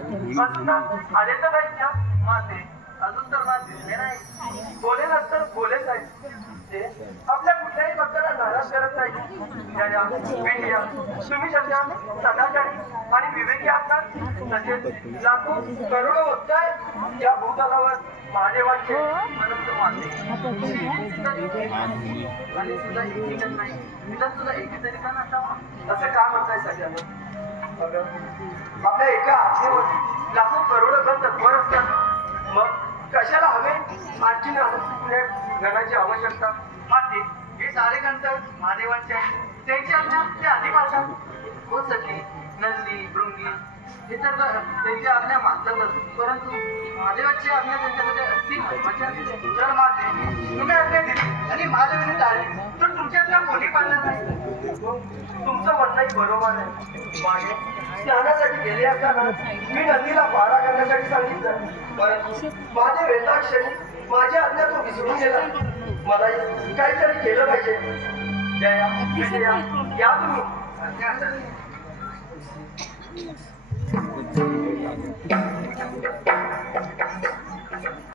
आले तर पाहिजे मासे अजून तर मला दिसले नाही. बोलेल तर बोलेच आहे ते आपल्या कुठल्याही भक्ताला नाराज करत नाही. तुम्ही सध्या सदाचारी आणि विवेकी असतात. तसेच लाखो करोडो भक्त या भूतलावर महादेवांचे अनंत मानले आणि सुद्धा एकीकच नाही निदान सुद्धा एकीतरी का नसावा असं का म्हणताय सगळ्यांना. आपल्या एका आत्मेवर लाखो करोडो जण तत्पर असतात. मग कशाला हवे आणखी गणाची आवश्यकता. माते हे सारे ग्रंथ महादेवांचे आहेत. त्यांची आज्ञा ते आधी पाहतात. हो सती नंदी भृंगी हे तर त्यांची आज्ञा मानतातच. परंतु महादेवाची आज्ञा त्यांच्यामध्ये अति महत्वाची असते. जर माते तुम्ही आज्ञा दिली आणि महादेवाने टाळली तर तुमच्यातल्या कोणी पाळणार नाही. तुमचं म्हणणंही बरोबर आहे. मागे स्नानासाठी गेले असताना मी नदीला पारा करण्यासाठी सांगितलं. परंतु माझे वेताक्षणी माझी आज्ञा तो विसरून गेला. मला काहीतरी केलं पाहिजे. या तुम्ही